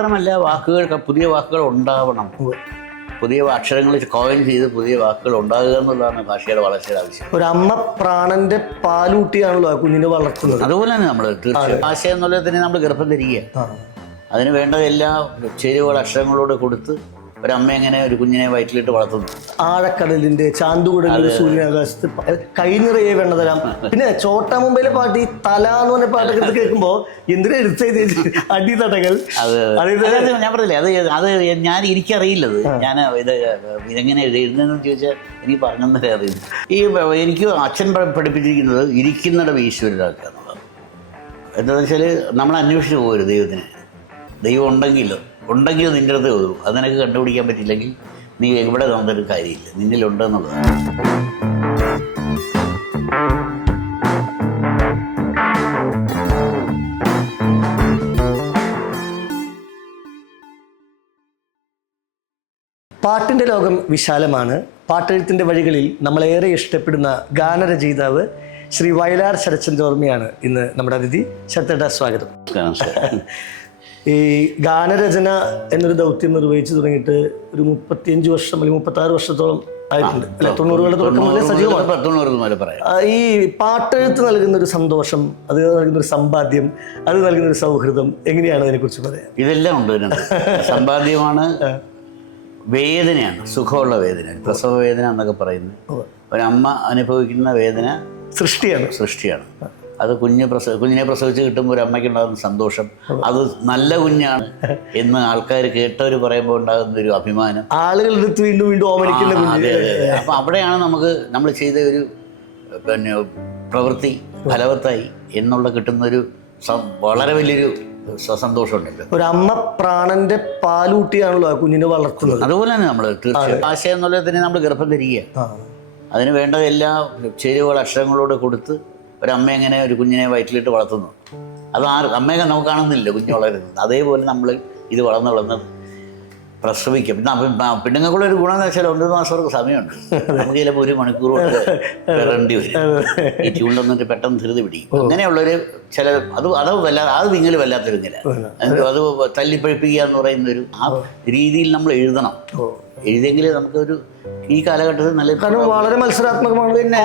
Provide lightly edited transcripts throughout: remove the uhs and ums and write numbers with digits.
മാത്രമല്ല പുതിയ വാക്കുകൾ ഉണ്ടാവണം. പുതിയ അക്ഷരങ്ങൾ കോയിൻ ചെയ്ത് പുതിയ വാക്കുകൾ ഉണ്ടാകുക എന്നുള്ളതാണ് ഭാഷയുടെ വളർച്ചയുടെ ആവശ്യം. ഒരു അമ്മ പ്രാണന്റെ പാലൂട്ടിയാണല്ലോ കുഞ്ഞിനെ വളർത്തുന്നത്. അതുപോലെ തന്നെ നമ്മൾ തീർച്ചയായും ഭാഷ എന്നുള്ളത് തന്നെ നമ്മൾ ഗർഭം ധരിക്കുക. അതിന് വേണ്ട എല്ലാ ചേരുവകൾ അക്ഷരങ്ങളോട് കൊടുത്ത് ഒരമ്മ എങ്ങനെ ഒരു കുഞ്ഞിനെ വയറ്റിലിട്ട് വളർത്തുന്നു. ആഴക്കടലിന്റെ ചാന്തുകുടലിന്റെ സൂര്യനാകാശത്ത് കൈ നിറയെ വെണ്ണ തരാം. പിന്നെ ചോട്ടാ മുംബൈയിലെ പാട്ട് ഈ തല എന്ന് പറഞ്ഞ പാട്ടൊക്കെ എടുത്ത് കേൾക്കുമ്പോ എന്തിനാ എടുത്ത് അടിത്തടകൾ. ഞാൻ പറഞ്ഞില്ലേ, അത് ഞാൻ എനിക്കറിയില്ലത്. ഞാൻ ഇതെങ്ങനെ എഴുതുന്നതെന്ന് ചോദിച്ചാൽ എനിക്ക് പറഞ്ഞതേ അറിയുന്നു. എനിക്ക് അച്ഛൻ പഠിപ്പിച്ചിരിക്കുന്നത് ഇരിക്കുന്നിടം ഈശ്വരരാക്കുക എന്നുള്ളത്. എന്താണെന്ന് വെച്ചാൽ നമ്മൾ അന്വേഷിച്ച് പോകരുത് ദൈവത്തിന്. ദൈവം ഉണ്ടെങ്കിൽ നിൻ്റെ അടുത്ത് വരും. അത് നിനക്ക് കണ്ടുപിടിക്കാൻ പറ്റില്ലെങ്കിൽ നീ എവിടെ വന്നൊരു കാര്യമില്ല, നിന്നിലുണ്ടെന്നുള്ളതാണ്. പാട്ടിൻ്റെ ലോകം വിശാലമാണ്. പാട്ടെഴുത്തിൻ്റെ വഴികളിൽ നമ്മളേറെ ഇഷ്ടപ്പെടുന്ന ഗാനരചയിതാവ് ശ്രീ വയലാർ ശരത്ചന്ദ്രവർമ്മയാണ് ഇന്ന് നമ്മുടെ അതിഥി. ശരത്തേട്ടാ, സ്വാഗതം. ഈ ഗാനരചന എന്നൊരു ദൗത്യം നിർവഹിച്ചു തുടങ്ങിയിട്ട് ഒരു 35 വർഷം അല്ലെങ്കിൽ 36 വർഷത്തോളം ആയിട്ടുണ്ട് അല്ലെ? 90കളുടെ തുടക്കം മുതലേ സജീവമാണ്. ഈ പാട്ടെഴുത്ത് നൽകുന്ന ഒരു സന്തോഷം, അത് നൽകുന്ന ഒരു സമ്പാദ്യം, അത് നൽകുന്ന ഒരു സൗഹൃദം, എങ്ങനെയാണ് അതിനെക്കുറിച്ച് പറയാം? ഇതെല്ലാം ഉണ്ട്. സമ്പാദ്യമാണ്, വേദനയാണ്, സുഖമുള്ള വേദന, പ്രസവ വേദന എന്നൊക്കെ പറയുന്നത്. ഒരമ്മ അനുഭവിക്കുന്ന വേദന സൃഷ്ടിയാണ്. അത് കുഞ്ഞിനെ പ്രസവിച്ച് കിട്ടുമ്പോൾ ഒരു അമ്മയ്ക്ക് ഉണ്ടാകുന്ന സന്തോഷം, അത് നല്ല കുഞ്ഞാണ് എന്ന് ആൾക്കാർ കേട്ടവർ പറയുമ്പോൾ ഉണ്ടാകുന്ന ഒരു അഭിമാനം, ആളുകൾ വീണ്ടും വീണ്ടും ഓമനിക്കുന്ന. അതെ. അപ്പം അവിടെയാണ് നമ്മൾ ചെയ്ത ഒരു പ്രവൃത്തി ഫലവത്തായി എന്നുള്ള കിട്ടുന്നൊരു വളരെ വലിയൊരു സന്തോഷമുണ്ടല്ലോ. ഒരു അമ്മ പ്രാണന്റെ പാലൂട്ടിയാണല്ലോ കുഞ്ഞിനെ വളർത്തുന്നത്. അതുപോലെ തന്നെ നമ്മൾ തീർച്ചയായും ഭാഷ എന്നുള്ളത് തന്നെ നമ്മൾ ഗർഭം ധരിക്കുക. അതിന് വേണ്ട എല്ലാ ചേരുവകൾ അക്ഷരങ്ങളോട് കൊടുത്ത് ഒരമ്മ എങ്ങനെ ഒരു കുഞ്ഞിനെ വയറ്റിലിട്ട് വളർത്തുന്നു. അത് അമ്മയെ നമുക്ക് കാണുന്നില്ല കുഞ്ഞ് വളരുന്നത്. അതേപോലെ നമ്മൾ ഇത് വളർന്ന് പ്രസവിക്കും. പിന്നെ പെണ്ണുങ്ങൾക്കുള്ളൊരു ഗുണം എന്ന് വെച്ചാൽ 9 മാസം അവർക്ക് സമയമുണ്ട്. നമുക്ക് ചിലപ്പോൾ 1 മണിക്കൂർ കയറേണ്ടി വരും. ഈ ട്യൂണിലൊന്നിട്ട് പെട്ടെന്ന് ധൃതി പിടിക്കും. അങ്ങനെയുള്ളൊരു അത് വിങ്ങൽ വല്ലാത്തൊരു വിങ്ങല. അത് തല്ലിപ്പഴിപ്പിക്കുക എന്ന് പറയുന്നൊരു ആ രീതിയിൽ നമ്മൾ എഴുതണം. എഴുതിയെങ്കിൽ നമുക്കൊരു ഈ കാലഘട്ടത്തിൽ നല്ല, വളരെ മത്സരാത്മകമാണ്. പിന്നെ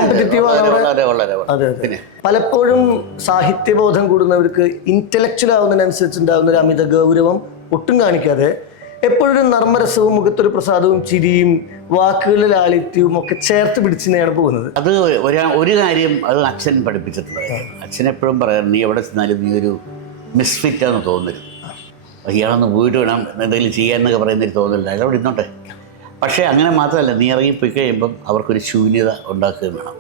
പലപ്പോഴും സാഹിത്യബോധം കൂടുന്നവർക്ക് ഇന്റലക്ച്വൽ ആവുന്നതിനനുസരിച്ച് ഉണ്ടാകുന്ന ഒരു അമിത ഗൗരവം ഒട്ടും കാണിക്കാതെ എപ്പോഴൊരു നർമ്മരസവും മുഖത്തൊരു പ്രസാദവും ചിരിയും വാക്കുകളിൽ ലാളിത്യവും ഒക്കെ ചേർത്ത് പിടിച്ചിനെയാണ് പോകുന്നത്. അത് ഒരു കാര്യം അത് അച്ഛൻ പഠിപ്പിച്ചിട്ടുണ്ട്. അച്ഛൻ എപ്പോഴും പറയാം, നീ എവിടെ ചെന്നാലും നീ ഒരു മിസ്ഫിറ്റാന്ന് തോന്നരുത്. ഇയാളൊന്ന് പോയിട്ട് വേണം എന്തെങ്കിലും ചെയ്യാമെന്നൊക്കെ പറയുന്നൊരു തോന്നലില്ല. അയാളോട് ഇന്നോട്ടെ. പക്ഷേ അങ്ങനെ മാത്രമല്ല, നീ ഇറങ്ങിപ്പോയി കഴിയുമ്പം അവർക്കൊരു ശൂന്യത ഉണ്ടാക്കുകയും വേണം.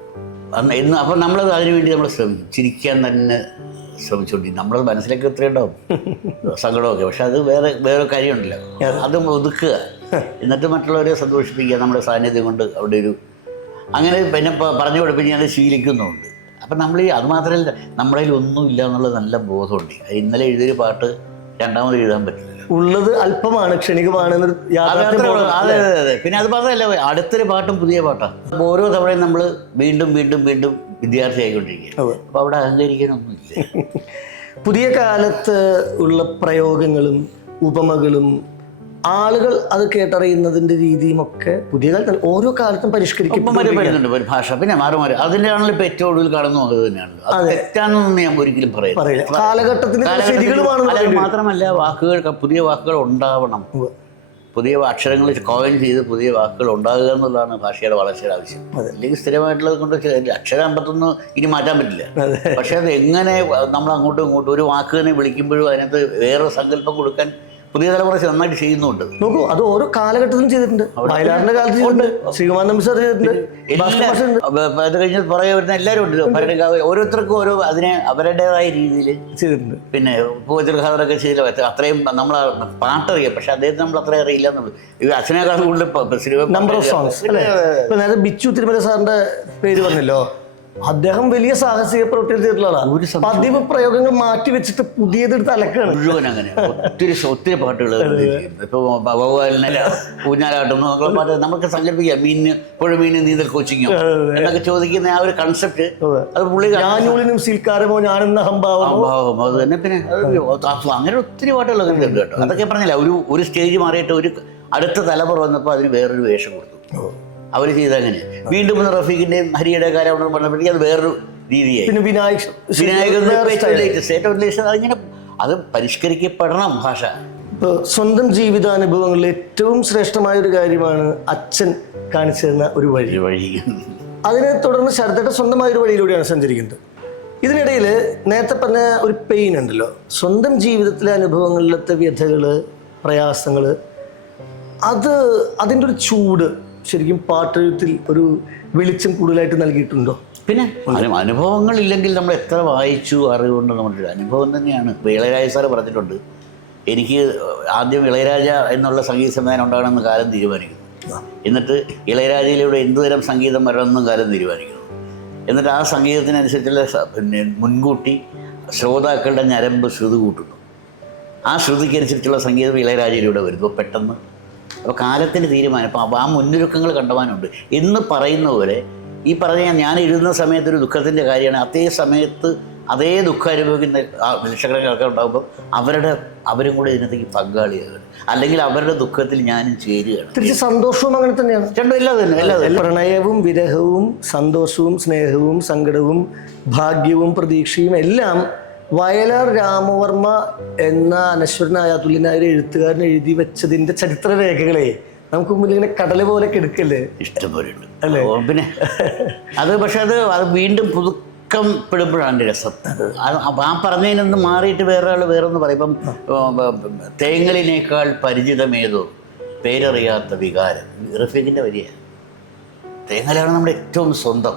അപ്പം നമ്മളത് അതിനുവേണ്ടി നമ്മൾ ശ്രമിക്കും. ചിരിക്കാൻ തന്നെ ശ്രമിച്ചുകൊണ്ടിരിക്കും. നമ്മളത് മനസ്സിലേക്ക് എത്ര ഉണ്ടാവും സങ്കടമൊക്കെ. പക്ഷെ അത് വേറെ കാര്യമുണ്ടല്ലോ. അത് ഒതുക്കുക, എന്നിട്ട് മറ്റുള്ളവരെ സന്തോഷിപ്പിക്കുക നമ്മുടെ സാന്നിധ്യം കൊണ്ട്. അവിടെ അങ്ങനെ പിന്നെ പറഞ്ഞു പഠിപ്പിച്ച് ഞാൻ ശീലിക്കുന്നുമുണ്ട്. അപ്പം അത് മാത്രമല്ല, നമ്മുടെ കയ്യിൽ ഒന്നുമില്ല എന്നുള്ള നല്ല ബോധമുണ്ട്. ഇന്നലെ എഴുതിയൊരു പാട്ട് രണ്ടാമത് എഴുതാൻ പറ്റില്ല. ഉള്ളത് അല്പമാണ്, ക്ഷണികമാണ്. അതെ. പിന്നെ അത് മാത്രമല്ല, അടുത്തൊരു പാട്ടും പുതിയ പാട്ടാണ്. ഓരോ തവണയും നമ്മൾ വീണ്ടും വിദ്യാർത്ഥി ആയിക്കൊണ്ടിരിക്കുക. അപ്പോൾ അവിടെ അഹങ്കരിക്കാനൊന്നുമില്ല. പുതിയ കാലത്ത് ഉള്ള പ്രയോഗങ്ങളും ഉപമകളും ആളുകൾ അത് കേട്ടറിയുന്നതിൻ്റെ രീതിയും ഒക്കെ പുതിയ കാലത്ത് ഓരോ കാലത്തും പരിഷ്കരിക്കുന്നുണ്ട് ഭാഷ. പിന്നെ മാറി അതിൻ്റെ ആണല്ലോ ഇപ്പോൾ ഏറ്റവും കൂടുതൽ കടന്നു പോകുന്നത് തന്നെയാണല്ലോ. അത് തെറ്റാണെന്ന് ഞാൻ ഒരിക്കലും പറയില്ല. കാലഘട്ടത്തിന് മാത്രമല്ല, പുതിയ വാക്കുകൾ ഉണ്ടാവണം. പുതിയ അക്ഷരങ്ങൾ കോയിൻ ചെയ്ത് പുതിയ വാക്കുകൾ ഉണ്ടാകുക എന്നുള്ളതാണ് ഭാഷയുടെ വളർച്ചയുടെ ആവശ്യം. അല്ലെങ്കിൽ സ്ഥിരമായിട്ടുള്ളത് കൊണ്ട് അക്ഷരാമ്പത്തൊന്നും ഇനി മാറ്റാൻ പറ്റില്ല. പക്ഷെ അത് എങ്ങനെ നമ്മൾ അങ്ങോട്ടും ഇങ്ങോട്ടും ഒരു വാക്ക് തന്നെ വിളിക്കുമ്പോഴും അതിനകത്ത് വേറെ സങ്കല്പം കൊടുക്കാൻ പുതിയ തലമുറ നന്നായിട്ട് ചെയ്യുന്നുണ്ട്. നോക്കൂ, അത് ഓരോ കാലഘട്ടത്തിലും ചെയ്തിട്ടുണ്ട്. വയലാറിന്റെ കാലത്ത് ചെയ്തിട്ടുണ്ട്, ശ്രീകുമാരൻ നമ്പി സാർ ചെയ്തിട്ടുണ്ട്. അത് കഴിഞ്ഞ് പുറകെ വരുന്ന എല്ലാവരും ഉണ്ട്. ഓരോരുത്തർക്കും അതിനെ അവരുടേതായ രീതിയിൽ ചെയ്തിട്ടുണ്ട്. പിന്നെ പൂച്ചൽഖാദറൊക്കെ ചെയ്തില്ല, അത്രയും നമ്മൾ പാട്ടറിയാം. പക്ഷെ അദ്ദേഹത്തിന് നമ്മൾ അത്രയും അറിയില്ല എന്നുള്ളൂ. ഈ അച്ഛനേക്കാൾ കൂടുതൽ നമ്പർ ഓഫ് സോങ്സ്. നേരത്തെ ബിച്ചു തിരുമല സാറിന്റെ പേര് പറഞ്ഞല്ലോ. അദ്ദേഹം വലിയ സാഹസിക പ്രവൃത്തി ചെയ്തിട്ടുള്ള ഒരു സംശയവും പതിവ് പ്രയോഗങ്ങൾ മാറ്റി വെച്ചിട്ട് പുതിയതെടുത്ത് അലക്കാണ്. മുഴുവൻ അങ്ങനെ ഒത്തിരി പാട്ടുകൾ ഇപ്പൊ ഭഗവാനെ ഊഞ്ഞാലാട്ടുന്നു പാട്ട് നമുക്ക് സങ്കല്പിക്കാം. മീനിന് പുഴമീന് നീന്തൽ കോച്ചിങ്ങോ എന്നൊക്കെ ചോദിക്കുന്ന ആ ഒരു കൺസെപ്റ്റ് അത് പുള്ളി ഞാനൂലിനും സീൽക്കാരമോ ഞാനെന്ന ഹംഭാവമോ അത് തന്നെ. പിന്നെ അങ്ങനെ ഒത്തിരി പാട്ടുകൾ അങ്ങനെ ഉണ്ട് കേട്ടോ. അതൊക്കെ പറഞ്ഞില്ല, ഒരു സ്റ്റേജ് മാറിയിട്ട് ഒരു അടുത്ത തലമുറ വന്നപ്പോൾ അതിന് വേറൊരു വേഷം കൊടുത്തു. അവർ ചെയ്തങ്ങനെ വീണ്ടും റഫീഖിന്റെയും ഹരിയുടെ കാര്യം പറഞ്ഞപ്പോഴേക്കും അത് വേറൊരു രീതിയായി. പിന്നെ അതിങ്ങനെ അത് പരിഷ്കരിക്കപ്പെടണം ഭാഷ. ഇപ്പോൾ സ്വന്തം ജീവിതാനുഭവങ്ങളിൽ ഏറ്റവും ശ്രേഷ്ഠമായ ഒരു കാര്യമാണ് അച്ഛൻ കാണിച്ചു തരുന്ന ഒരു വഴി. അതിനെ തുടർന്ന് ശരത്തേട്ട സ്വന്തമായ ഒരു വഴിയിലൂടെയാണ് സഞ്ചരിക്കുന്നത്. ഇതിനിടയിൽ നേരത്തെ പറഞ്ഞ ഒരു പെയിൻ ഉണ്ടല്ലോ, സ്വന്തം ജീവിതത്തിലെ അനുഭവങ്ങളിലത്തെ വ്യഥകൾ, പ്രയാസങ്ങൾ, അതിൻ്റെ ഒരു ചൂട് ശരിക്കും പാട്ടെഴുത്തിൽ ഒരു വെളിച്ചം കൂടുതലായിട്ട് നൽകിയിട്ടുണ്ടോ? പിന്നെ അനുഭവങ്ങളില്ലെങ്കിൽ നമ്മൾ എത്ര വായിച്ചു അറിവുകൊണ്ട് നമ്മുടെ അനുഭവം തന്നെയാണ്. ഇളയരാജ സാറ് പറഞ്ഞിട്ടുണ്ട്, എനിക്ക് ആദ്യം ഇളയരാജ എന്നുള്ള സംഗീത സംവിധാനം ഉണ്ടാകണമെന്ന് കാലം തീരുമാനിക്കുന്നു, എന്നിട്ട് ഇളയരാജയിലൂടെ എന്തുതരം സംഗീതം വരണമെന്നും കാലം തീരുമാനിക്കുന്നു, എന്നിട്ട് ആ സംഗീതത്തിനനുസരിച്ചുള്ള പിന്നെ മുൻകൂട്ടി ശ്രോതാക്കളുടെ ഞരമ്പ് ശ്രുതി കൂട്ടുന്നു, ആ ശ്രുതിക്കനുസരിച്ചുള്ള സംഗീതം ഇളയരാജയിലൂടെ വരുന്നു പെട്ടെന്ന്. അപ്പോൾ കാലത്തിൻ്റെ തീരുമാനം അപ്പോൾ ആ മുന്നൊരുക്കങ്ങൾ കണ്ടവാനുണ്ട് എന്ന് പറയുന്ന പോലെ ഈ പറഞ്ഞ ഞാൻ എഴുതുന്ന സമയത്ത് ഒരു ദുഃഖത്തിൻ്റെ കാര്യമാണ്, അതേ സമയത്ത് അതേ ദുഃഖം അനുഭവിക്കുന്ന ലക്ഷക്കണക്കിന് ആൾക്കാർ ഉണ്ടാകുമ്പോൾ അവരും കൂടെ ഇതിനകത്തേക്ക് പങ്കാളിയാകുകയാണ്, അല്ലെങ്കിൽ അവരുടെ ദുഃഖത്തിൽ ഞാനും ചേരുകയാണ്. തിരിച്ച് സന്തോഷവും അങ്ങനെ തന്നെയാണ്. രണ്ടും എല്ലാം പ്രണയവും വിരഹവും സന്തോഷവും സ്നേഹവും സങ്കടവും ഭാഗ്യവും പ്രതീക്ഷയും എല്ലാം വയലാർ രാമവർമ്മ എന്ന അനശ്വരനായ അതുല്യനായ ഒരു എഴുത്തുകാരൻ എഴുതി വെച്ചതിന്റെ ചരിത്രരേഖകളെ നമുക്ക് മുന്നിൽ ഇങ്ങനെ കടൽ പോലെ കിടക്കല്ലേ, ഇഷ്ടംപോലെ ഉണ്ട് അല്ലേ. പിന്നെ പക്ഷെ അത് വീണ്ടും പുതുക്കം പെടുമ്പോഴാണ് രസം. ആ പറഞ്ഞതിനൊന്ന് മാറിയിട്ട് വേറൊന്ന് പറയും. ഇപ്പം തേങ്ങലിനേക്കാൾ പരിചിതമേതോ പേരറിയാത്ത വികാരം, റഫീഖിൻ്റെ വരിയാണ്. തേങ്ങലാണ് നമ്മുടെ ഏറ്റവും സ്വന്തം,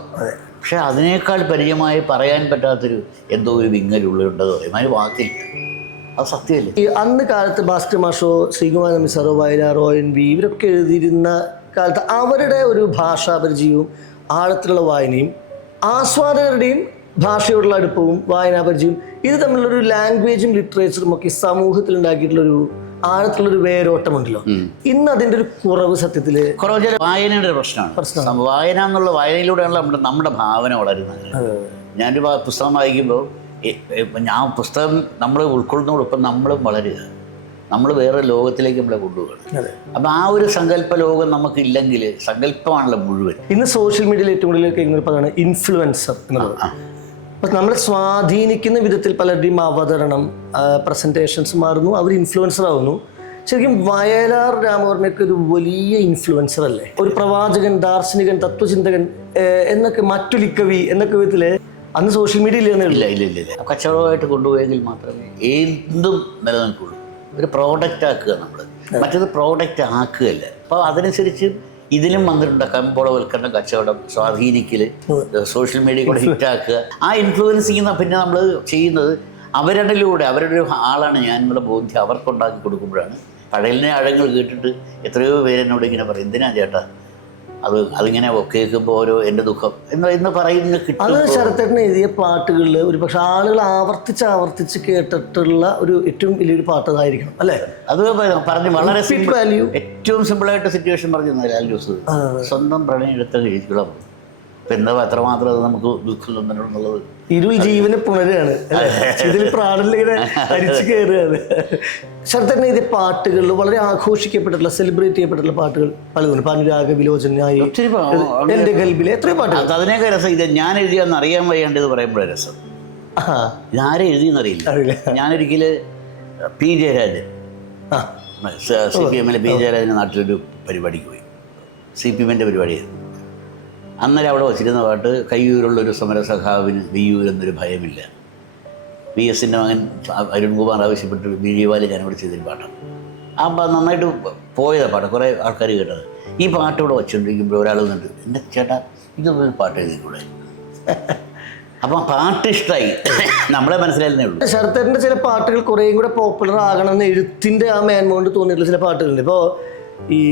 പക്ഷെ അതിനേക്കാൾ പരിചയമായി പറയാൻ പറ്റാത്തൊരു എന്തോ ഒരു വിങ്ങലുള്ളുണ്ടോ അതിന് വാക്കില്ല. അത് സത്യമല്ലേ. ഈ അന്ന് കാലത്ത് ഭാസ്കർ മാഷോ ശ്രീകുമാര നമ്പ്യാരോ വയലാറോ ONV ഇവരൊക്കെ എഴുതിയിരുന്ന കാലത്ത് അവരുടെ ഒരു ഭാഷാപരിചയവും ആഴത്തിലുള്ള വായനയും ആസ്വാദകരുടെയും ഭാഷയോടുള്ള അടുപ്പവും വായനാപരിചയവും ഇത് തമ്മിലുള്ളൊരു ലാംഗ്വേജും ലിറ്ററേച്ചറും ഒക്കെ സമൂഹത്തിൽ ഉണ്ടാക്കിയിട്ടുള്ളൊരു ആഴത്തിലുള്ളൊരു വേരോട്ടമുണ്ടല്ലോ. ഇന്ന് അതിൻ്റെ ഒരു കുറവ് സത്യത്തില് വായനയുടെ പ്രശ്നമാണ്. വായന എന്നുള്ള വായനയിലൂടെയാണല്ലോ നമ്മുടെ ഭാവന വളരുന്നത്. ഞാനൊരു പുസ്തകം വായിക്കുമ്പോൾ പുസ്തകം നമ്മൾ ഉൾക്കൊള്ളുന്നതോടൊപ്പം നമ്മളും വളരുക, നമ്മൾ വേറെ ലോകത്തിലേക്ക് നമ്മളെ കൊണ്ടുപോകണം. അപ്പം ആ ഒരു സങ്കല്പ ലോകം നമുക്കില്ലെങ്കിൽ സങ്കല്പമാണല്ലോ മുഴുവൻ. ഇന്ന് സോഷ്യൽ മീഡിയയിൽ ഏറ്റവും കൂടുതൽ കേൾക്കുന്ന ഇൻഫ്ലുവൻസർ എന്നുള്ളത്. അപ്പം നമ്മളെ സ്വാധീനിക്കുന്ന വിധത്തിൽ പലരുടെയും അവതരണം, പ്രസൻറ്റേഷൻസ് മാറുന്നു, അവർ ഇൻഫ്ലുവൻസർ ആവുന്നു. ശരിക്കും വയലാർ രാമവർമ്മയ്ക്ക് ഒരു വലിയ ഇൻഫ്ലുവൻസർ അല്ലേ, ഒരു പ്രവാചകൻ, ദാർശനികൻ, തത്വചിന്തകൻ എന്നൊക്കെ മറ്റൊലിക്കവി എന്നൊക്കെ വിധത്തിൽ അന്ന് സോഷ്യൽ മീഡിയ ഇല്ല. കച്ചവടമായിട്ട് കൊണ്ടുപോയെങ്കിൽ മാത്രമേ എന്തും നിലനിൽക്കുള്ളൂ. ഒരു പ്രോഡക്റ്റ് ആക്കുക നമ്മൾ, മറ്റേത് പ്രോഡക്റ്റ് ആക്കുകയല്ല. അപ്പോൾ അതനുസരിച്ച് ഇതിലും വന്നിട്ടുണ്ട് കമ്പോളവൽക്കരണം, കച്ചവടം, സ്വാധീനിക്കൽ, സോഷ്യൽ മീഡിയ കൂടെ ഹിറ്റാക്കുക. ആ ഇൻഫ്ലുവൻസ് ചെയ്യുന്ന പിന്നെ നമ്മൾ ചെയ്യുന്നത് അവരുടെ ഒരു ആളാണ് ഞാൻ എന്നുള്ള ബോധ്യം അവർക്കുണ്ടാക്കി കൊടുക്കുമ്പോഴാണ്. പഴയലിനെ ആഴങ്ങൾ കേട്ടിട്ട് എത്രയോ പേരെന്നോട് ഇങ്ങനെ പറയും, എന്തിനാ ചേട്ടാ അതിങ്ങനെ കേൾക്കുമ്പോൾ ഓരോ എൻ്റെ ദുഃഖം എന്ന് പറയുന്ന കിട്ടും. അത് ശരത്തേട്ടൻ എഴുതിയ പാട്ടുകളിൽ ഒരു പക്ഷെ ആളുകൾ ആവർത്തിച്ച് കേട്ടിട്ടുള്ള ഒരു ഏറ്റവും വലിയൊരു പാട്ട് അതായിരിക്കണം അല്ലേ? അത് പറഞ്ഞു വളരെ ഏറ്റവും സിമ്പിളായിട്ട് സിറ്റുവേഷൻ പറഞ്ഞു ലാൽ ജോസ് സ്വന്തം പ്രണയം എടുത്ത എഴുതിക്കുള്ള എന്താ എത്രമാത്രം അത് നമുക്ക് ദുഃഖം തന്നിട്ടുള്ളത്. ഇരുൾ ജീവനെ പുണരുകയാണ്, ഇതിൽ പ്രാണലിങ്ങനെ അരിച്ചു കയറുകയാണ്. ശരത്തേട്ടൻ എഴുതിയ പാട്ടുകളിൽ വളരെ ആഘോഷിക്കപ്പെട്ടിട്ടുള്ള, സെലിബ്രേറ്റ് ചെയ്യപ്പെട്ടിട്ടുള്ള പാട്ടുകൾ പലതുണ്ട്. അനുരാഗ വിലോചനായി, എൻ്റെ കൽബിലെ എത്രയോ പാട്ടുകൾ. അതിനൊക്കെ രസം ഇത് ഞാൻ എഴുതിയാന്ന് അറിയാൻ വയ്യാണ്ട് പറയുമ്പോഴേ രസം. ഇതാരെ എഴുതിയെന്നറിയില്ല. ഞാനൊരിക്കൽ പി ജയരാജൻ, CPM പി ജയരാജൻ്റെ നാട്ടിലൊരു പരിപാടിക്ക് പോയി. CPM പരിപാടിയായിരുന്നു. അന്നേരം അവിടെ വച്ചിരുന്ന പാട്ട് കയ്യൂരുള്ളൊരു സമരസഖാവിന് വിയ്യൂരെന്നൊരു ഭയമില്ല. VS-ൻ്റെ മകൻ അരുൺകുമാർ ആവശ്യപ്പെട്ട് വിഴിവാലി ഞാനിവിടെ ചെയ്തൊരു പാട്ടാണ്. ആ നന്നായിട്ട് പോയതാണ് പാട്ട്, കുറേ ആൾക്കാർ കേട്ടത്. ഈ പാട്ട് ഇവിടെ വച്ചുകൊണ്ടിരിക്കുമ്പോൾ ഒരാൾ നിന്നിട്ട്, എൻ്റെ ചേട്ടാ ഇതൊരു പാട്ട് എഴുതിക്കൂടെ? അപ്പം പാട്ട് ഇഷ്ടമായി, നമ്മളെ മനസ്സിലായിരുന്നേ ഉള്ളൂ. ശരത്തേട്ടൻ്റെ ചില പാട്ടുകൾ കുറേയും കൂടെ പോപ്പുലർ ആകണമെന്ന് എഴുത്തിൻ്റെ ആ മേന്മ കൊണ്ട് തോന്നിയിട്ടുള്ള ചില പാട്ടുകളുണ്ട്. ഇപ്പോൾ ഈ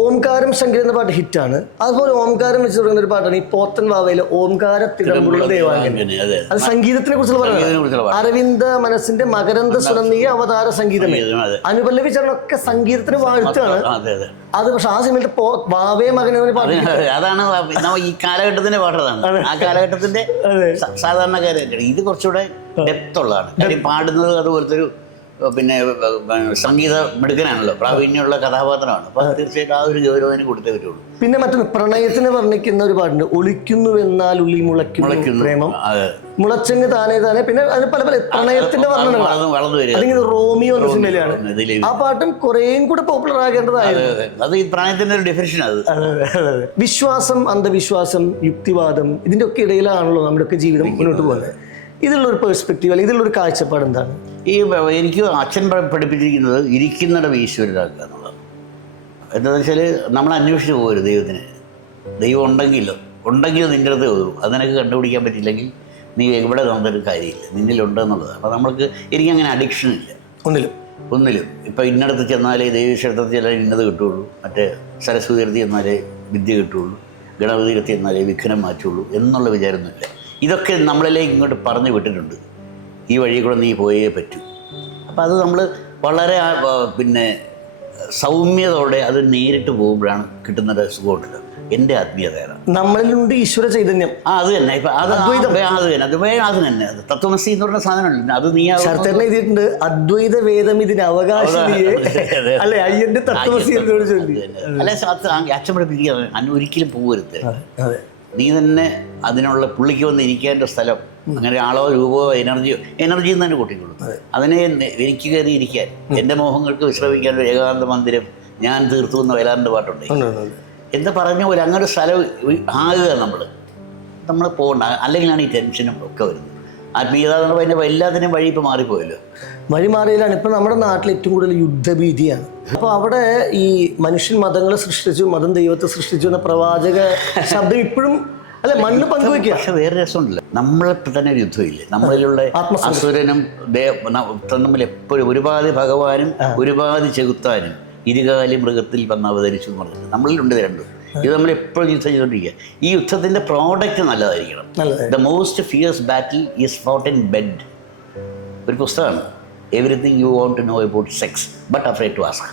ഓംകാരം ശങ്കരൻ എന്ന പാട്ട് ഹിറ്റാണ്. അതുപോലെ ഓംകാരം വെച്ച് തുടങ്ങുന്ന ഒരു പാട്ടാണ് ഈ പോത്തൻ വാവയിലെ ഓംകാരത്തിടമുള്ള ദേവാംഗൻ. അത് സംഗീതത്തിനെ കുറിച്ചുള്ള പറയുന്നത്. അരവിന്ദ മനസ്സിന്റെ മകരന്ദ സുനന്ദിയ അവതാര സംഗീതമേ, അനുപല്ലവി ചരണമൊക്കെ സംഗീതത്തിന് വാഴ്ത്താണ് അത്. പക്ഷെ ആ സിനിമയിൽ വാവേ മകനെ പാട്ട് അതാണ് ഈ കാലഘട്ടത്തിന്റെ പാട്ടതാണ്. ആ കാലഘട്ടത്തിന്റെ സാധാരണക്കാരായിട്ട് ഇത് കുറച്ചുകൂടെ ഡെപ്ത് ഉള്ളതാണ്. കാര്യം പാടുന്നത് അതുപോലത്തെ ഒരു പിന്നെ സംഗീത മിടുക്കനാണല്ലോ, പ്രാവീണ്യമുള്ള കഥാപാത്രമാണ്. അപ്പൊ തീർച്ചയായിട്ടും ആ ഒരു ഗൗരവത്തിന് കൊടുത്തേ പറ്റുള്ളൂ. പിന്നെ മറ്റൊന്ന് പ്രണയത്തിനെ വർണ്ണിക്കുന്ന ഒരു പാട്ടുണ്ട്, ഒളിക്കുന്നു എന്നാൽ ഉള്ളിൽ മുളയ്ക്കുന്നു പ്രേമം, മുളച്ചെങ്ങ് താനേ താനേ. പിന്നെ അതിന് പല പല പ്രണയത്തിന്റെ വർണ്ണനകളാണ്. അല്ലെങ്കിൽ റോമിയോ എന്ന സിനിമയിലാണ്. ആ പാട്ടും കുറേയും കൂടെ പോപ്പുലർ ആകേണ്ടതായിരുന്നു. അത് ഈ പ്രണയത്തിന്റെ ഒരു ഡെഫിനിഷൻ. അത് വിശ്വാസം, അന്ധവിശ്വാസം, യുക്തിവാദം, ഇതിന്റെ ഒക്കെ ഇടയിലാണല്ലോ നമ്മുടെ ഒക്കെ ജീവിതം മുന്നോട്ട് പോകുന്നത്. ഇതിലുള്ളൊരു പെർസ്പെക്റ്റീവ് അല്ലെങ്കിൽ ഇതിലുള്ളൊരു കാഴ്ചപ്പാട് എന്താണ്? ഈ എനിക്ക് അച്ഛൻ പഠിപ്പിച്ചിരിക്കുന്നത് ഇരിക്കുന്നിടം ഈശ്വരനാക്കുക എന്നുള്ളതാണ്. എന്താണെന്ന് വെച്ചാൽ നമ്മൾ അന്വേഷിച്ച് പോകരുത് ദൈവത്തിന്. ദൈവം ഉണ്ടെങ്കിൽ നിൻ്റെ അടുത്ത് വരും. അത് നിനക്ക് കണ്ടുപിടിക്കാൻ പറ്റില്ലെങ്കിൽ നീ എവിടെ തന്നൊരു കാര്യമില്ല, നിന്നിലുണ്ടെന്നുള്ളത്. അപ്പോൾ നമ്മൾക്ക് എനിക്കങ്ങനെ അഡിക്ഷൻ ഇല്ല ഒന്നിലും. ഇപ്പം ഇന്നടത്ത് ചെന്നാലേ ദേവീക്ഷേത്രത്തിൽ ചെല്ലാൻ ഇന്നത് കിട്ടുകയുള്ളൂ, മറ്റേ സരസ്വതി തീരത്തിൽ ചെന്നാലേ വിദ്യ കിട്ടുകയുള്ളൂ, ഗണപതി തീരത്തിൽ ചെന്നാലേ വിഘ്നം മാറ്റുള്ളൂ എന്നുള്ള വിചാരമൊന്നുമില്ല. ഇതൊക്കെ നമ്മളിലേക്ക് ഇങ്ങോട്ട് പറഞ്ഞു വിട്ടിട്ടുണ്ട്. ഈ വഴി കൂടെ നീ പോയേ പറ്റൂ. അപ്പോൾ അത് നമ്മൾ വളരെ പിന്നെ സൗമ്യതയോടെ അത് നേരിട്ട് പോകുമ്പോഴാണ് കിട്ടുന്നൊരു സുഖമുണ്ടല്ലോ. എൻ്റെ ആത്മീയതയാണ് നമ്മളിലുണ്ട് ഈശ്വര ചൈതന്യം. അത് തന്നെ. ഇപ്പം അത് തന്നെ തത്വമസി എന്ന് പറഞ്ഞ സാധനമല്ല. അത് നീ ശരത്തേട്ടൻ എഴുതിയിട്ടുണ്ട്, അദ്വൈത വേദം ഇതിന് അവകാശിയെ അല്ലെ അയ്യന്റെ തത്വമസി എന്നോട് ചൊല്ലി. അല്ലെ അച്ഛൻ പഠിപ്പിക്കുക, ഒരിക്കലും പോകരുത്. നീ തന്നെ അതിനുള്ള പുള്ളിക്ക് വന്ന് ഇരിക്കേണ്ട സ്ഥലം, അങ്ങനെ ആളോ രൂപമോ എനർജിയും തന്നെ കൂട്ടിക്കൊള്ളു. അതിനെ എനിക്ക് കയറി ഇരിക്കാൻ, എൻ്റെ മോഹങ്ങൾക്ക് വിശ്രമിക്കാൻ ഒരു ഏകാന്ത മന്ദിരം ഞാൻ തീർത്തു എന്ന വയലാറിൻ്റെ പാട്ടുണ്ട്. എന്താ പറഞ്ഞ പോലെ അങ്ങനെ ഒരു സ്ഥലം ആകുക നമ്മൾ പോകണ്ട. അല്ലെങ്കിലാണ് ഈ ടെൻഷനും ഒക്കെ വരുന്നത്. ആത്മീയത എന്ന് പറയുമ്പോൾ എല്ലാത്തിനും വഴി ഇപ്പോൾ മാറിപ്പോയല്ലോ. വഴി മാറിയതാണ്. ഇപ്പം നമ്മുടെ നാട്ടിൽ ഏറ്റവും കൂടുതൽ യുദ്ധഭീതിയാണ്. അപ്പോൾ അവിടെ ഈ മനുഷ്യൻ മതങ്ങളെ സൃഷ്ടിച്ചു, മതം ദൈവത്തെ സൃഷ്ടിച്ചു എന്ന പ്രവാചക ശബ്ദം ഇപ്പോഴും അല്ലെ മണ്ണ് പങ്കുവയ്ക്കുക. പക്ഷെ വേറെ രസമുണ്ടല്ലോ, നമ്മളിപ്പോൾ തന്നെ ഒരു യുദ്ധമില്ലേ, നമ്മളിലുള്ള അസുരനും തമ്മിൽ എപ്പോഴും ഒരുപാതി ഭഗവാനും ഒരുപാതി ചെകുത്താനും ഇരുകാലി മൃഗത്തിൽ വന്ന് അവതരിച്ചു എന്ന് പറഞ്ഞിട്ട് നമ്മളിലുണ്ട് രണ്ടും. ഇത് നമ്മൾ എപ്പോഴും യുദ്ധം ചെയ്തുകൊണ്ടിരിക്കുക. ഈ യുദ്ധത്തിൻ്റെ പ്രോഡക്റ്റ് നല്ലതായിരിക്കണം. The most fierce battle is fought in bed. ഒരു പുസ്തകമാണ്, everything you want to know about sex but afraid to ask.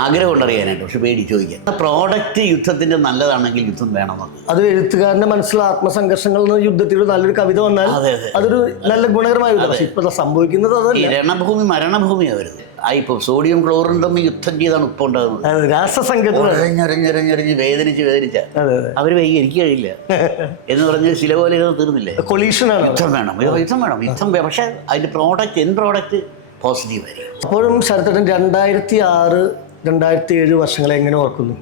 ആഗ്രഹം കൊണ്ടറിയാനായിട്ട്, പക്ഷെ പേടി ചോദിക്കാൻ. പ്രോഡക്റ്റ് യുദ്ധത്തിൻ്റെ നല്ലതാണെങ്കിൽ യുദ്ധം വേണമെന്നത്. അത് എഴുത്തുകാരൻ്റെ മനസ്സിലുള്ള ആത്മസംഘർഷങ്ങൾ യുദ്ധത്തിൽ നല്ലൊരു കവിത വന്നാൽ അതൊരു നല്ല ഗുണകരമായ യുദ്ധം. പക്ഷെ ഇപ്പൊ സംഭവിക്കുന്നത് അതല്ല, രണഭൂമി മരണഭൂമിയാണ് വരുന്നത്. ഇപ്പോൾ സോഡിയം ക്ലോറിൻ തമ്മിൽ യുദ്ധം ചെയ്താണ് ഉപ്പ് ഉണ്ടാകുന്നത്. രാസസംഘടനഞ്ഞറിഞ്ഞറിഞ്ഞറിഞ്ഞ് വേദനിച്ച അവർ എനിക്ക് കഴിയില്ല എന്ന് പറഞ്ഞ് ചില പോലെ തീർന്നില്ലേ. കൊളീഷനാണ്. യുദ്ധം വേണം. പക്ഷെ അതിന്റെ പ്രോഡക്റ്റ് എൻ പ്രോഡക്റ്റ് പോസിറ്റീവ് ആയിരിക്കും. അപ്പോഴും ശരത്തേട്ടൻ 2006, 2007 വർഷങ്ങളെ എങ്ങനെ ഓർക്കുന്നു?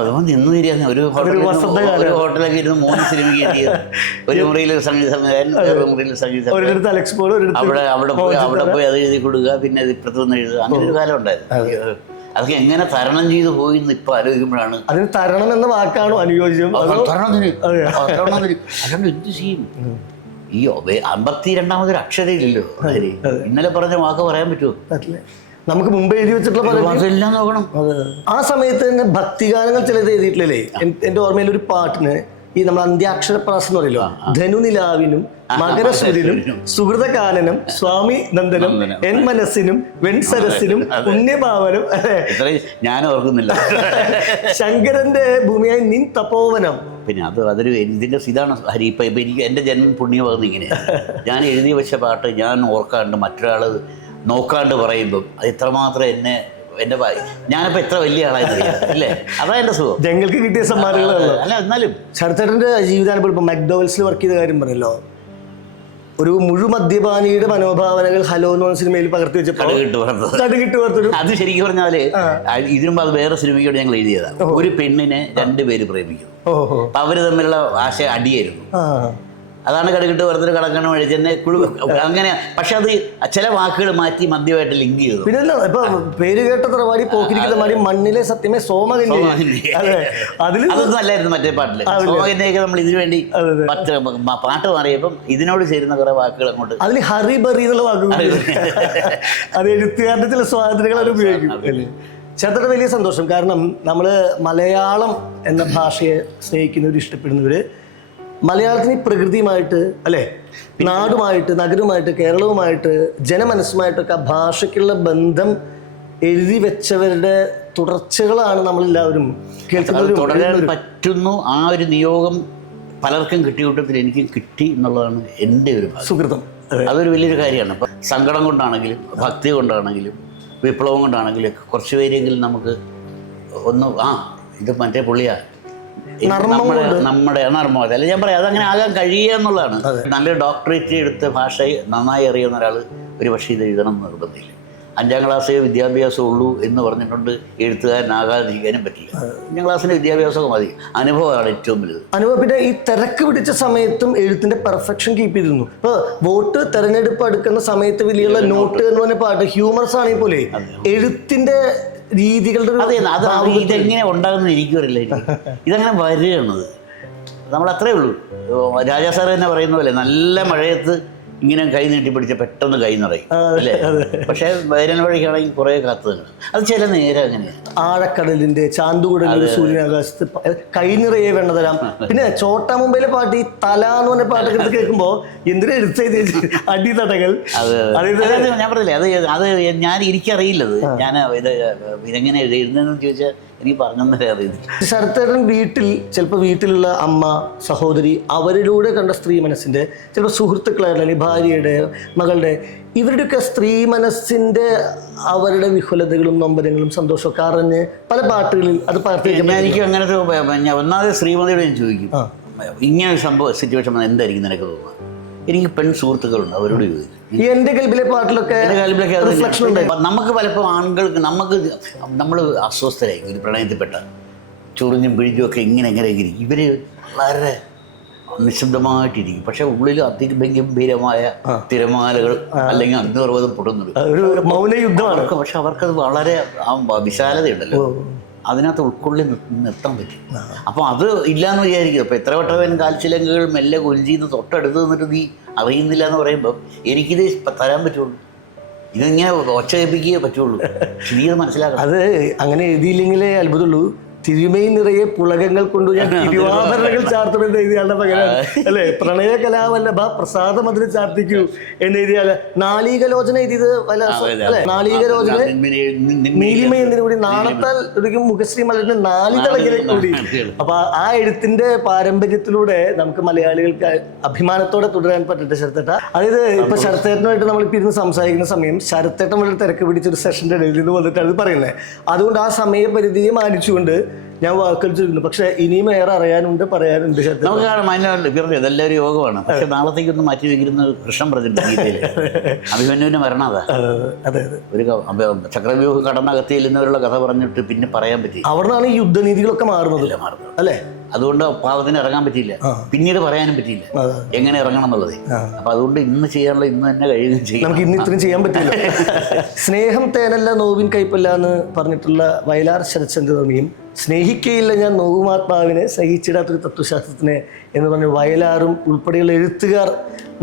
അതുകൊണ്ട് നിന്ന് തിരിയാന്ന് ഒരു ഹോട്ടലൊക്കെ ഇരുന്ന് 3 സിനിമയ്ക്ക് കിട്ടിയത്. ഒരു മുറിയിൽ സംഗീത സംവിധായകൻ, വേറെ മുറിയിൽ സംഗീത അവിടെ പോയി അത് എഴുതി കൊടുക്കുക, പിന്നെ ഇപ്പുറത്ത് വന്ന് എഴുതുക. അങ്ങനെ ഒരു കാലം ഉണ്ടായിരുന്നു. അതൊക്കെ എങ്ങനെ തരണം ചെയ്തു പോയി എന്ന് ഇപ്പൊ ആലോചിക്കുമ്പോഴാണ്. അതിന് തരണം എന്ന വാക്കാണോ അനുയോജ്യം? അല്ലാണ്ട് എന്ത് ചെയ്യും? ഈ 52ാമതൊരു അക്ഷരയില്ലല്ലോ. ഇന്നലെ പറഞ്ഞ വാക്ക് പറയാൻ പറ്റുമോ? നമുക്ക് മുമ്പ് എഴുതി വെച്ചിട്ടുള്ള എല്ലാം നോക്കണം. ആ സമയത്ത് തന്നെ ഭക്തിഗാനങ്ങൾ ചിലത് എഴുതിയിട്ടില്ലേ? എൻ്റെ ഓർമ്മയിൽ ഒരു പാട്ടിന് ഈ നമ്മൾ അന്ത്യാക്ഷരപ്രാസം എന്ന് പറയല്ലോ, ധനുനിലാവിനും മകരസൂര്യനും സുഹൃതകാനനം സ്വാമി നന്ദനം എൻ മനസ്സിനും വെൺസരസിനും പുണ്യഭാവനം ഞാൻ ഓർക്കുന്നില്ല. ശങ്കരന്റെ ഭൂമിയായി നിൻ തപോവനം. പിന്നെ അതൊരു ഇതിൻ്റെ ഇതാണ് ഹരി. ഇപ്പം എനിക്ക് എൻ്റെ ജന്മം പുണ്യമാകുന്ന ഇങ്ങനെയാണ്. ഞാൻ എഴുതി വെച്ച പാട്ട് ഞാൻ ഓർക്കാണ്ട് മറ്റൊരാൾ നോക്കാണ്ട് പറയുമ്പം അത് എത്രമാത്രം എൻ്റെ ഞാനിപ്പോൾ എത്ര വലിയ ആളായിരുന്നു അല്ലേ? അതാ എൻ്റെ സുഖം. ജങ്ങൾക്ക് കിട്ടിയ സമ്മാനങ്ങളല്ലോ. അല്ല എന്നാലും ശരത്തേട്ടൻ്റെ ജീവിതാനുഭവം ഇപ്പം മക്ഡോവൽസിൽ വർക്ക് ചെയ്ത കാര്യം പറഞ്ഞല്ലോ. ഒരു മുഴുമദ്യപാനിയുടെ മനോഭാവനകൾ ഹലോ എന്ന് പറഞ്ഞ സിനിമയിൽ പകർത്തി വെച്ചപ്പോൾ കടുകിട്ട് പുറത്തു. അത് ശരിക്കും പറഞ്ഞാൽ ഇതിനുമ്പ് അത് വേറെ സിനിമയോട് ഞങ്ങൾ എഴുതിയതാണ്. ഒരു പെണ്ണിനെ 2 പേര് പ്രേമിക്കുന്നു. അപ്പൊ അവര് തമ്മിലുള്ള ആശയ അടിയായിരുന്നു. അതാണ് കടുകിട്ട് വെറുതെ കടക്കണ വഴി ചെന്നെ അങ്ങനെ. പക്ഷെ അത് ചില വാക്കുകൾ മാറ്റി മദ്യമായിട്ട് ലിങ്ക് ചെയ്തു. പിന്നെ ഇപ്പൊ പേര് കേട്ട തറവാടി പോക്കിരിക്കുന്ന മാടി മണ്ണിലെ സത്യമേ സോമകന്യ. അതൊന്നും അല്ലായിരുന്നു മറ്റേ പാട്ടില്. സോമകന്യൊക്കെ നമ്മൾ ഇതിനു വേണ്ടി പാട്ട് മാറിയപ്പം ഇതിനോട് ചേരുന്ന കുറെ വാക്കുകൾ അങ്ങോട്ട്. അതിൽ ഹറി ബറി എന്നുള്ള വാക്കുകൾ അത് എഴുത്തുകാരുടെ ചില സ്വാതന്ത്ര്യങ്ങൾ അവർ ഉപയോഗിക്കും. ചേട്ടൻ്റെ വലിയ സന്തോഷം. കാരണം നമ്മൾ മലയാളം എന്ന ഭാഷയെ സ്നേഹിക്കുന്നവർ, ഇഷ്ടപ്പെടുന്നവർ മലയാളത്തിന് പ്രകൃതിയുമായിട്ട് അല്ലേ, നാടുമായിട്ട്, നഗരവുമായിട്ട്, കേരളവുമായിട്ട്, ജനമനസ്സുമായിട്ടൊക്കെ ആ ഭാഷയ്ക്കുള്ള ബന്ധം എഴുതി വെച്ചവരുടെ തുടർച്ചകളാണ് നമ്മളെല്ലാവരും കേൾക്കുന്നവരും. തുടരാൻ പറ്റുന്നു. ആ ഒരു നിയോഗം പലർക്കും കിട്ടിയ കൂട്ടത്തിൽ എനിക്കും കിട്ടി എന്നുള്ളതാണ് എൻ്റെ ഒരു സുഹൃതം. അതൊരു വലിയൊരു കാര്യമാണ്. ഇപ്പം സങ്കടം കൊണ്ടാണെങ്കിലും ഭക്തി കൊണ്ടാണെങ്കിലും വിപ്ലവം കൊണ്ടാണെങ്കിലും കുറച്ച് പേരെങ്കിലും നമുക്ക് ഒന്ന് ഇത് മറ്റേ പുള്ളിയാ നമ്മുടെ നർമ്മം. അല്ല ഞാൻ പറയാം, അതങ്ങനെ ആകാൻ കഴിയുക എന്നുള്ളതാണ്. നല്ലൊരു ഡോക്ടറേറ്റ് എടുത്ത് ഭാഷ നന്നായി അറിയുന്ന ഒരാൾ ഒരു പക്ഷേ ഇത് എഴുതണം എന്ന് നിർബന്ധമില്ല. 5ാം ക്ലാസ്സേ വിദ്യാഭ്യാസം ഉള്ളൂ എന്ന് പറഞ്ഞിട്ടുണ്ട് എഴുത്തുകാരനാകാതിരിക്കാനും പറ്റില്ല. 5ാം ക്ലാസ്സിൻ്റെ വിദ്യാഭ്യാസമൊക്കെ മതി. അനുഭവമാണ് ഏറ്റവും വലുത്. അനുഭവം. പിന്നെ ഈ തിരക്ക് പിടിച്ച സമയത്തും എഴുത്തിന്റെ പെർഫെക്ഷൻ കീപ്പ് ചെയ്തിരുന്നു. ഇപ്പോൾ വോട്ട് തെരഞ്ഞെടുപ്പ് അടുക്കുന്ന സമയത്ത് വലിയുള്ള നോട്ട് എന്ന് പറഞ്ഞ പാട്ട് ഹ്യൂമർസ് ആണെങ്കിൽ പോലെ എഴുത്തിന്റെ രീതികളുടെ ഇതെങ്ങനെ ഉണ്ടാകുന്ന എനിക്കറിയില്ല. ഇതങ്ങനെ വരികയാണത്. നമ്മൾ അത്രേ ഉള്ളൂ. രാജാ സാറ് തന്നെ പറയുന്ന പോലെ നല്ല മഴയത്ത് ഇങ്ങനെ കൈ നീട്ടി പിടിച്ച പെട്ടെന്ന് കൈ നിറയും അല്ലേ. പക്ഷേ വേനൽ വഴിക്കാണെങ്കിൽ കുറേ കാത്തു നിൽക്കണം. അത് ചില നേരം അങ്ങനെയാണ്. ആഴക്കടലിന്റെ ചാന്തുകുടലിന്റെ സൂര്യനാകാശത്ത് കൈ നിറയെ വെണ്ണ തരാം. പിന്നെ ചോട്ടാ മുംബൈയിലെ പാട്ട് ഈ തല എന്ന് പറഞ്ഞ പാട്ടൊക്കെ എടുത്ത് കേൾക്കുമ്പോ എന്തിനാ എടുത്ത് അടിത്തടകൾ. ഞാൻ പറഞ്ഞില്ലേ, അത് എനിക്കറിയില്ലത്. ഞാൻ ഇതെങ്ങനെ എഴുതുന്നതെന്ന് ചോദിച്ചാൽ എനിക്ക് പറഞ്ഞു അറിയില്ല. ശരത്തേട്ടൻ ചിലപ്പോൾ വീട്ടിലുള്ള അമ്മ, സഹോദരി, അവരിലൂടെ കണ്ട സ്ത്രീ മനസ്സിന്റെ ചിലപ്പോൾ സുഹൃത്തുക്കളായിട്ടുള്ള അല്ലെങ്കിൽ ഭാര്യയുടെ, മകളുടെ, ഇവരുടെയൊക്കെ സ്ത്രീ മനസ്സിന്റെ അവരുടെ വിഹുലതകളും നൊമ്പരങ്ങളും സന്തോഷമൊക്കെ അറിഞ്ഞ് പല പാട്ടുകളിൽ അത് പാർട്ടിയിരിക്കുമ്പോൾ എനിക്ക് അങ്ങനത്തെ ഒന്നാമത് ശ്രീമതിയോട് ഞാൻ ചോദിക്കും, ഇങ്ങനെ സംഭവം സിറ്റുവേഷൻ എന്തായിരിക്കും നിനക്ക് തോന്നുന്നത്? എനിക്ക് പെൺ സുഹൃത്തുക്കളുണ്ട്, അവരോട് ചോദിക്കും. എന്റെ കൽബിലെ പാട്ടിലൊക്കെ നമുക്ക് പലപ്പോൾ ആണുങ്ങൾക്ക് നമ്മൾ അസ്വസ്ഥരായിരിക്കും. ഒരു പ്രണയത്തിൽപ്പെട്ട ചൊറിഞ്ഞും പിഴിഞ്ഞും ഒക്കെ ഇങ്ങനെ ഇരിക്കും. ഇവര് വളരെ നിശബ്ദമായിട്ടിരിക്കും. പക്ഷെ ഉള്ളിൽ അതിഗംഭീരമായ തിരമാലകൾ അല്ലെങ്കിൽ അഗ്നിപർവ്വതം പൊടുന്നുണ്ട്. മൗനയുദ്ധമാണ്. പക്ഷെ അവർക്കത് വളരെ വിശാലതയുണ്ടല്ലോ, അതിനകത്ത് ഉൾക്കൊള്ളി നിർത്താൻ പറ്റും. അപ്പോൾ അത് ഇല്ലയെന്ന് വിചാരിക്കും. അപ്പോൾ എത്ര വട്ടവൻ കാൽച്ചിലങ്കകൾ മെല്ലെ കൊഞ്ചിന്ന് തൊട്ടടുത്ത് നിന്നിട്ട് നീ അറിയുന്നില്ല എന്ന് പറയുമ്പോൾ എനിക്കിത് തരാൻ പറ്റുള്ളൂ. ഇതിങ്ങനെ ഒച്ച കേൾപ്പിക്കുകയേ പറ്റുള്ളൂ. ശരിയത് മനസ്സിലാക്കാം. അത് അങ്ങനെ എഴുതിയില്ലെങ്കിലേ അത്ഭുതമുള്ളൂ. തിരുമൈ നിറയെ പുളകങ്ങൾ കൊണ്ട് ഞാൻ തിരുവാഭരണങ്ങൾ ചാർത്തുമെന്ന് എഴുതിയാളുടെ പകരം അല്ലെ, പ്രണയ കലാവല്ലഭ പ്രസാദം അതിന് ചാർത്തിക്കൂ എന്ന് എഴുതിയാല്. നാളീകലോചന എഴുതിയത് അല്ലെ, നാളീകലോചന നീലിമ എന്നതിന് കൂടി നാണത്താൽ ഒരിക്കലും മുഖശ്രീ മലരിന്റെ നാലിതളകിലെ കൂടി. അപ്പൊ ആ എഴുത്തിന്റെ പാരമ്പര്യത്തിലൂടെ നമുക്ക് മലയാളികൾക്ക് അഭിമാനത്തോടെ തുടരാൻ പറ്റട്ടെ ശരത്തേട്ട. അതായത് ഇപ്പൊ ശരത്തേട്ടനുമായിട്ട് നമ്മളിപ്പോ ഇരുന്ന് സംസാരിക്കുന്ന സമയം ശരത്തേട്ടൻ വളരെ തിരക്ക് പിടിച്ചൊരു സെഷന്റെ ഇടയിൽ നിന്ന് വന്നിട്ടാണ് പറയുന്നത്. അതുകൊണ്ട് ആ സമയപരിധിയെ മാനിച്ചുകൊണ്ട് ഞാൻ വാക്കുകൾ ചോദിക്കുന്നു. പക്ഷെ ഇനിയും ഏറെ അറിയാനുണ്ട്, പറയാനുണ്ട്. നമുക്ക് കാണാം ഇതെല്ലാവരും യോഗമാണ്. പക്ഷെ നാളത്തേക്കൊന്ന് മാറ്റി വെക്കുന്ന കൃഷ്ണൻ പറഞ്ഞിട്ടുണ്ട് അഭിമന്യുവിന്റെ മരണം. അതെ, ഒരു ചക്രവ്യൂഹം കടന്നകത്തിയില്ലെന്നവരുള്ള കഥ പറഞ്ഞിട്ട് പിന്നെ പറയാൻ പറ്റി. അവിടുന്നാണ് ഈ യുദ്ധനീതികളൊക്കെ മാറുന്നത് അല്ലേ. അതുകൊണ്ട് പാവത്തിന് ഇറങ്ങാൻ പറ്റിയില്ല, പിന്നീട് പറയാനും പറ്റിയില്ല എങ്ങനെ ഇറങ്ങണം എന്നുള്ളത്. അപ്പൊ അതുകൊണ്ട് ഇന്ന് ചെയ്യാനുള്ള ഇന്ന് തന്നെ കഴിയുകയും ചെയ്യും. നമുക്ക് ഇന്ന് ഇത്രയും ചെയ്യാൻ പറ്റില്ല. സ്നേഹം തേനല്ല നോവിൻ കൈപ്പല്ല എന്ന് പറഞ്ഞിട്ടുള്ള വയലാർ ശരത്ചന്ദ്രവർമ്മയും സ്നേഹിക്കയില്ല ഞാൻ നോവുമാത്മാവിനെ സഹിച്ചിടാത്തൊരു തത്വശാസ്ത്രത്തിനെ എന്ന് പറഞ്ഞ വയലാറും ഉൾപ്പെടെയുള്ള എഴുത്തുകാർ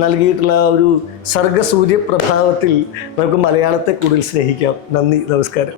നൽകിയിട്ടുള്ള ഒരു സർഗസൂര്യപ്രഭാവത്തിൽ നമുക്ക് മലയാളത്തെ കൂടുതൽ സ്നേഹിക്കാം. നന്ദി, നമസ്കാരം.